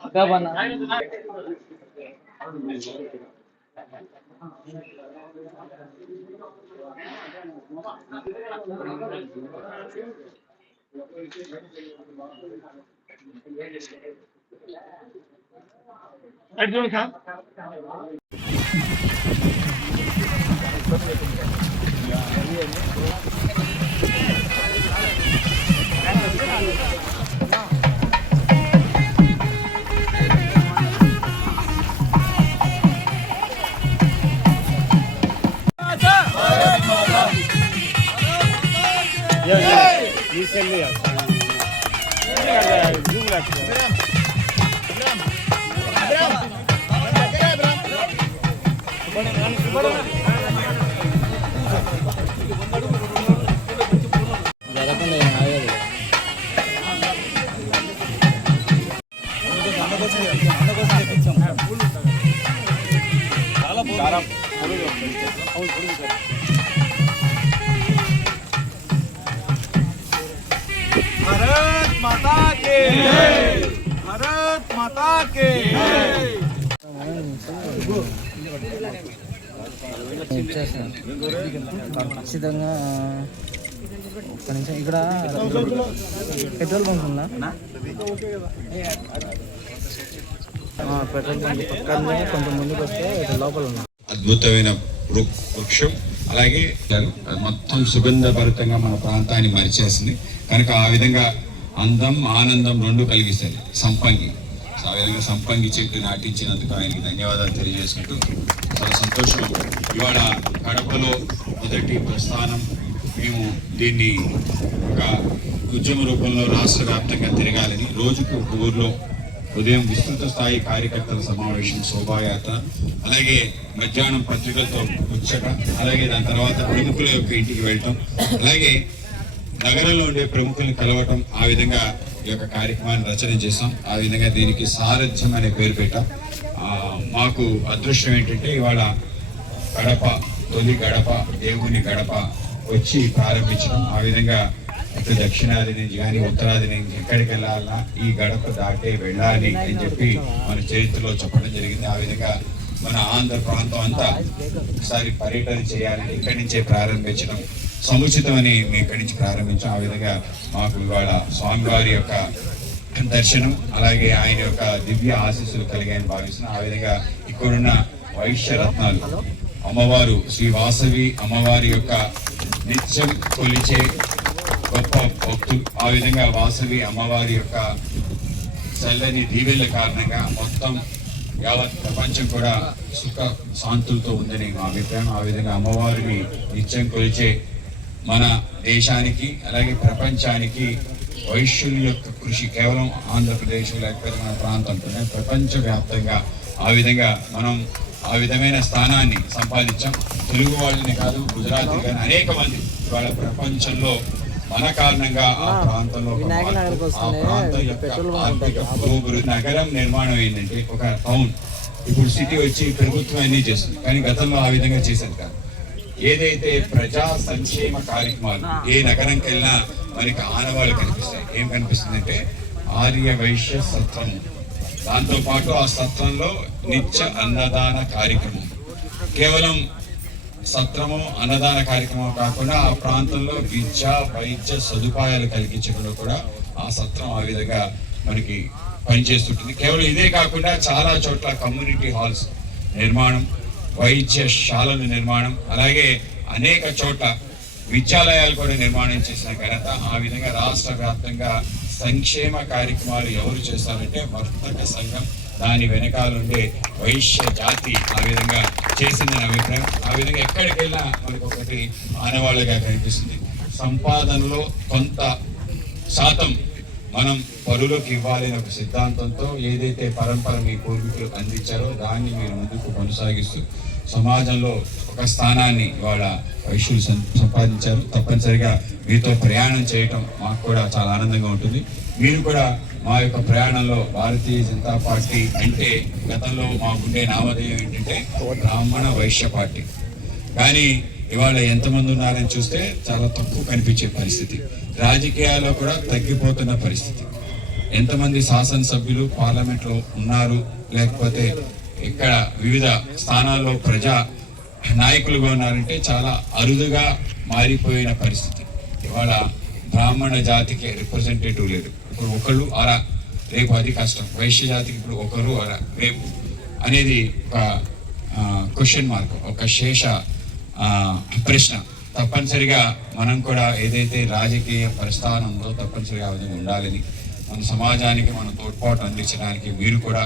ఒకసారి అంతది కాల్తో అక్కబన్నా అటు చూడండి సార్ भारत माता के भारत माता के ఖచ్చితంగా ఒక్క నిమిషం ఇక్కడ పెట్రోల్ బంక్ ఉందా ఆ, పెట్రోల్ బంక్ పక్కనే కొంచెం ముందుకు వస్తే ఇక్కడ లోపల ఉంది అద్భుతమైన వృ- వృక్షం అలాగే అది మొత్తం సుగంధభరితంగా మన ప్రాంతాన్ని మరిచేసింది కనుక ఆ విధంగా అందం ఆనందం రెండు కలిగిస్తుంది సంపంగి. సో ఆ విధంగా సంపంగి చెట్టు నాటించినందుకు ఆయనకి ధన్యవాదాలు తెలియజేసుకుంటూ చాలా సంతోషం. ఇవాళ కడపలో మొదటి ప్రస్థానం. మేము దీన్ని ఒక ఉద్యమ రూపంలో రాష్ట్ర వ్యాప్తంగా తిరగాలని రోజుకు ఒక ఊర్లో ఉదయం విస్తృత స్థాయి కార్యకర్తల సమావేశం శోభాయాత్ర అలాగే మధ్యాహ్నం పత్రికలతో ముచ్చట అలాగే దాని తర్వాత ప్రముఖుల యొక్క ఇంటికి వెళ్ళటం అలాగే నగరంలో ఉండే ప్రముఖుల్ని కలవటం ఆ విధంగా ఈ యొక్క కార్యక్రమాన్ని రచన చేసాం ఆ విధంగా దీనికి సారథ్యం అనే పేరు పెట్టాం. మాకు అదృష్టం ఏంటంటే ఇవాళ గడప తొలి గడప దేవుని గడప వచ్చి ప్రారంభించడం. ఆ విధంగా ఇటు దక్షిణాది నుంచి కానీ ఉత్తరాది నుంచి ఎక్కడికి వెళ్ళాలన్నా ఈ గడప దాటే వెళ్ళాలి అని చెప్పి మన చరిత్రలో చెప్పడం జరిగింది. ఆ విధంగా మన ఆంధ్ర ప్రాంతం అంతా ఒకసారి పర్యటన చేయాలని ఇక్కడి నుంచే ప్రారంభించడం. సముచితమని మేము ఇక్కడి నుంచి ప్రారంభించాం. ఆ విధంగా మాకు ఇవాళ స్వామివారి యొక్క దర్శనం అలాగే ఆయన యొక్క దివ్య ఆశీస్సులు కలిగాయని భావిస్తున్నాం. ఆ విధంగా ఇక్కడున్న వైశ్య రత్నాలు అమ్మవారు శ్రీ వాసవి అమ్మవారి యొక్క నిత్యం కొలిచే గొప్ప భక్తులు ఆ విధంగా వాసవి అమ్మవారి యొక్క చల్లని దీవెల కారణంగా మొత్తం యావత్ ప్రపంచం కూడా సుఖ శాంతులతో ఉందని మా అభిప్రాయం. ఆ విధంగా అమ్మవారిని నిత్యం కొలిచే మన దేశానికి అలాగే ప్రపంచానికి వైశ్యుల యొక్క కృషి కేవలం ఆంధ్రప్రదేశ్ లేకపోతే మన ప్రాంతంలోనే ప్రపంచ వ్యాప్తంగా ఆ విధంగా మనం ఆ విధమైన స్థానాన్ని సంపాదించాం. తెలుగు వాళ్ళని కాదు గుజరాతీ కానీ అనేక మంది ఇవాళ ప్రపంచంలో మన కారణంగా ఆ ప్రాంతంలో ఆ ప్రాంతం యొక్క ఆర్థిక నగరం నిర్మాణం ఏంటంటే ఒక టౌన్ ఇప్పుడు సిటీ వచ్చి ప్రభుత్వం అన్ని చేస్తుంది. కానీ గతంలో ఆ విధంగా చేసేది కాదు. ఏదైతే ప్రజా సంక్షేమ కార్యక్రమాలు ఏ నగరంకి వెళ్ళినా మనకి ఆనవాళ్ళు కనిపిస్తాయి. ఏం కనిపిస్తుందంటే ఆర్య వైశ్య సత్రం దాంతో పాటు ఆ సత్రంలో నిత్య అన్నదాన కార్యక్రమం. కేవలం సత్రము అన్నదాన కార్యక్రమం కాకుండా ఆ ప్రాంతంలో విద్య వైద్య సదుపాయాలు కలిగించడంలో కూడా ఆ సత్రం ఆ విధంగా మనకి పనిచేస్తుంటుంది. కేవలం ఇదే కాకుండా చాలా చోట్ల కమ్యూనిటీ హాల్స్ నిర్మాణం వైద్యశాలల నిర్మాణం అలాగే అనేక చోట్ల విద్యాలయాలు కూడా నిర్మాణం చేసిన ఘనత ఆ విధంగా రాష్ట్ర వ్యాప్తంగా సంక్షేమ కార్యక్రమాలు ఎవరు చేస్తారంటే వర్తక సంఘం. దాని వెనకాల ఉండే వైశ్య జాతి ఆ విధంగా చేసిందని అభిప్రాయం. ఆ విధంగా ఎక్కడికి వెళ్ళినా మనకు ఒకటి ఆనవాళ్ళుగా కనిపిస్తుంది. సంపాదనలో కొంత శాతం మనం పరులకు ఇవ్వాలనే ఒక సిద్ధాంతంతో ఏదైతే పరంపర మీ పూర్వీకులకు అందించారో దాన్ని మీరు ముందుకు కొనసాగిస్తూ సమాజంలో ఒక స్థానాన్ని ఇవాళ వైశ్యులు సంపాదించారు. తప్పనిసరిగా మీతో ప్రయాణం చేయటం మాకు కూడా చాలా ఆనందంగా ఉంటుంది. మీరు కూడా మా యొక్క ప్రయాణంలో భారతీయ జనతా పార్టీ అంటే గతంలో మాకుండే నామధేయం ఏంటంటే బ్రాహ్మణ వైశ్య పార్టీ. కానీ ఇవాళ ఎంతమంది ఉన్నారని చూస్తే చాలా తక్కువ కనిపించే పరిస్థితి. రాజకీయాల్లో కూడా తగ్గిపోతున్న పరిస్థితి. ఎంతమంది శాసనసభ్యులు పార్లమెంట్లో ఉన్నారు లేకపోతే ఇక్కడ వివిధ స్థానాల్లో ప్రజా నాయకులుగా ఉన్నారంటే చాలా అరుదుగా మారిపోయిన పరిస్థితి. ఇవాళ బ్రాహ్మణ జాతికి రిప్రజెంటేటివ్ లేదు. ఇప్పుడు ఒకళ్ళు అర రేపు అది కష్టం. వైశ్య జాతికి ఇప్పుడు ఒకరు అర రేపు అనేది ఒక క్వశ్చన్ మార్క్ ఒక శేష ప్రశ్న. తప్పనిసరిగా మనం కూడా ఏదైతే రాజకీయ ప్రస్థానం ఉందో తప్పనిసరిగా ఆ విధంగా ఉండాలని మన సమాజానికి మన తోడ్పాటు అందించడానికి మీరు కూడా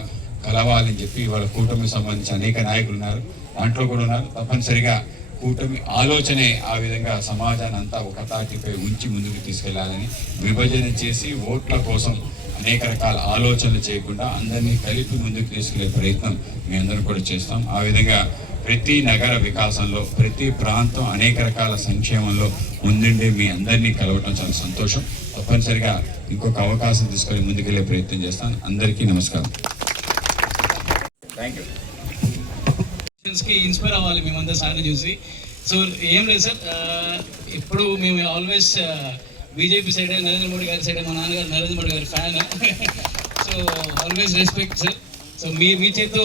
కలవాలని చెప్పి ఇవాళ కూటమికి సంబంధించి అనేక నాయకులు ఉన్నారు దాంట్లో కూడా ఉన్నారు. తప్పనిసరిగా కూటమి ఆలోచనే ఆ విధంగా సమాజాన్ని అంతా ఒక తాటిపై ఉంచి ముందుకు తీసుకెళ్ళాలని విభజన చేసి ఓట్ల కోసం అనేక రకాల ఆలోచనలు చేయకుండా అందరినీ కలిపి ముందుకు తీసుకెళ్ళే ప్రయత్నం మేము అందరూ కూడా చేస్తాం. ఆ విధంగా ప్రతి నగర వికాసంలో ప్రతి ప్రాంతం అనేక రకాల సంక్షేమంలో ముందుండి మీ అందరినీ కలవటం చాలా సంతోషం. తప్పనిసరిగా ఇంకొక అవకాశం తీసుకొని ముందుకెళ్ళే ప్రయత్నం చేస్తాను. అందరికీ నమస్కారం. థ్యాంక్ యూ కి ఇన్స్పైర్ అవ్వాలి మేమంతా సార్ని చూసి. సో ఏం లేదు సార్ ఇప్పుడు మేము always BJP side Narendra Modi గారి సైడ్ మా నాన్నగారు నరేంద్ర మోడీ గారి fan so always respect sir so మీ మీ చేతితో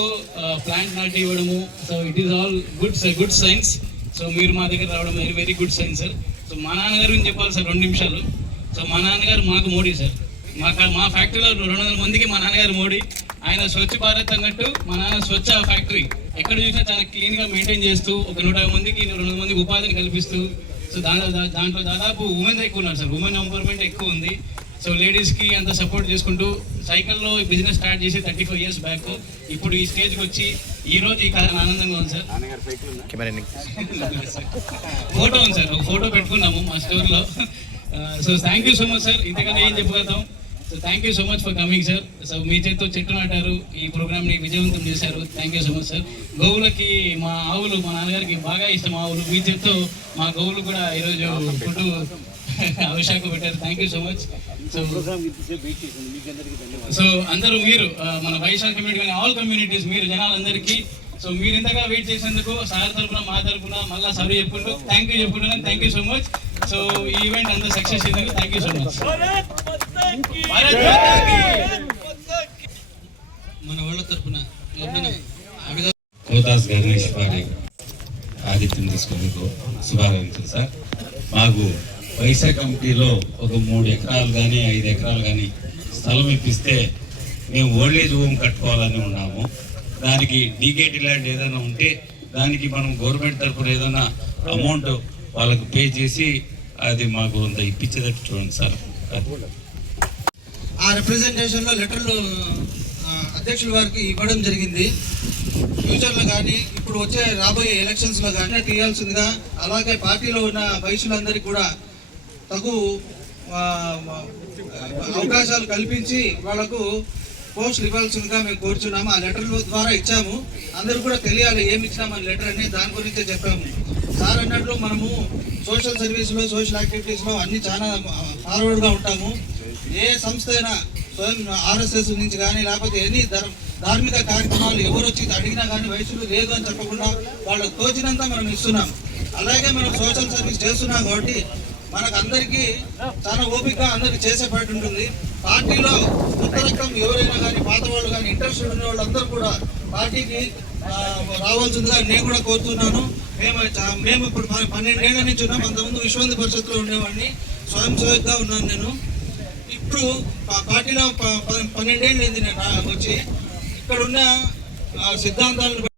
ప్లాంట్ నాటి ఇవ్వడము. So it is all good good signs so మీరు మా దగ్గర రావడం very very good signs sir so మా నాన్నగారు గురించి చెప్పాలి సార్ రెండు నిమిషాలు. సో మా నాన్నగారు మాకు మోడీ సార్ మా మా ఫ్యాక్టరీలో రెండు వందల మందికి మా నాన్నగారు మోడీ. ఆయన స్వచ్ఛ భారత్ అన్నట్టు మా నాన్న స్వచ్ఛ ఫ్యాక్టరీ ఎక్కడ చూసినా చాలా క్లీన్గా మెయింటైన్ చేస్తూ ఒక నూట యాభై మందికి రెండు వందల మందికి ఉపాధిని కల్పిస్తూ. సో దాంట్లో దాంట్లో దాదాపు ఉమెన్ ఎక్కువ ఉన్నారు సార్ ఉమెన్ ఎంపవర్మెంట్ ఎక్కువ ఉంది. సో లేడీస్కి అంత సపోర్ట్ చేసుకుంటూ సైకిల్లో బిజినెస్ స్టార్ట్ చేసి థర్టీ ఫైవ్ ఇయర్స్ బ్యాక్ ఇప్పుడు ఈ స్టేజ్కి వచ్చి ఈ రోజు ఈ కాలం ఆనందంగా ఉంది సార్. ఫోటో ఉంది? సార్. ఒక ఫోటో పెట్టుకున్నాము మా స్టోర్లో so thank you so much sir ఇంతకన్నా ఏం చెప్పగలుగుతాం? So thank you so much for coming sir so మీ చేతితో చెట్టు నాటారు. ఈ ప్రోగ్రామ్ని విజయవంతం చేశారు. Thank you so much sir గోవులకి మా ఆవులు మా నాన్నగారికి బాగా ఇష్టం ఆవులు. మీ చేతితో మా గోవులు కూడా ఈరోజు ఫుడ్ అభిషేకం పెట్టారు. Thank you so much so so అందరూ మీరు ఆ, మన వైశాఖ కమ్యూనిటీ కానీ ఆల్ కమ్యూనిటీస్ మీరు జనాలందరికీ సో మీరు ఇంతగా వెయిట్ చేసేందుకు సార్ తరపున మా తరపున మళ్ళా సారీ చెప్పుకుంటూ థ్యాంక్ యూ చెప్పుకుంటున్నాను. Thank you so much so ఈ ఈవెంట్ అంతా సక్సెస్ చేసినందుకు థ్యాంక్ యూ సో మచ్! మన వాళ్ళ అడగ కోదాస్ గణేష్ వారి ఆదిత్యం తీసుకునేందుకు శుభాకాంక్షలు సార్. మాకు వైసా కమిటీలో ఒక మూడు ఎకరాలు కానీ ఐదు ఎకరాలు కానీ స్థలం ఇప్పిస్తే మేము ఓల్డేజ్ హోమ్ కట్టుకోవాలని ఉన్నాము. దానికి డీకేటీ ల్యాండ్ ఏదైనా ఉంటే దానికి మనం గవర్నమెంట్ తరఫున ఏదైనా అమౌంట్ వాళ్ళకు పే చేసి అది మాకు అంత ఇప్పించేటట్టు చూడండి సార్. ఆ రిప్రజెంటేషన్లో లెటర్లు అధ్యక్షుల వారికి ఇవ్వడం జరిగింది. ఫ్యూచర్లో కానీ ఇప్పుడు వచ్చే రాబోయే ఎలక్షన్స్లో కానీ తీయాల్సిందిగా అలాగే పార్టీలో ఉన్న వయసులందరికీ కూడా తగు అవకాశాలు కల్పించి వాళ్ళకు పోస్ట్ ఇవ్వాల్సిందిగా మేము కోరుచున్నాము. ఆ లెటర్ ద్వారా ఇచ్చాము. అందరూ కూడా తెలియాలి ఏమి ఆ లెటర్ అని దాని గురించే చెప్పాము. సార్ అన్నట్లు మనము సోషల్ సర్వీస్లో సోషల్ యాక్టివిటీస్లో అన్ని చాలా ఫార్వర్డ్గా ఉంటాము. ఏ సంస్థ అయినా స్వయం ఆర్ఎస్ఎస్ నుంచి కానీ లేకపోతే ఎన్ని ధార్మిక కార్యక్రమాలు ఎవరు వచ్చి అడిగినా కానీ వయసులు లేదు అని చెప్పకుండా వాళ్ళకు తోచినంత మనం ఇస్తున్నాం అలాగే మనం సోషల్ సర్వీస్ చేస్తున్నాం కాబట్టి మనకు అందరికీ చాలా ఓపిక అందరికి చేసేపాటు ఉంటుంది. పార్టీలో కొత్త రకం ఎవరైనా కానీ పాత వాళ్ళు కానీ ఇంట్రెస్ట్ ఉన్న వాళ్ళందరూ కూడా పార్టీకి రావాల్సిందిగా నేను కూడా కోరుతున్నాను. మేము మేము ఇప్పుడు ప- పన్నెండేళ్ళ నుంచి ఉన్నాం. అంతకుముందు విశ్వంత పరిషత్లో ఉండేవాడిని. స్వయం సేవక్గా ఉన్నాను నేను. ఇప్పుడు పార్టీలో ప- ప- పన్నెండేళ్ళు అయింది నేను వచ్చి. ఇక్కడ ఉన్న సిద్ధాంతాలను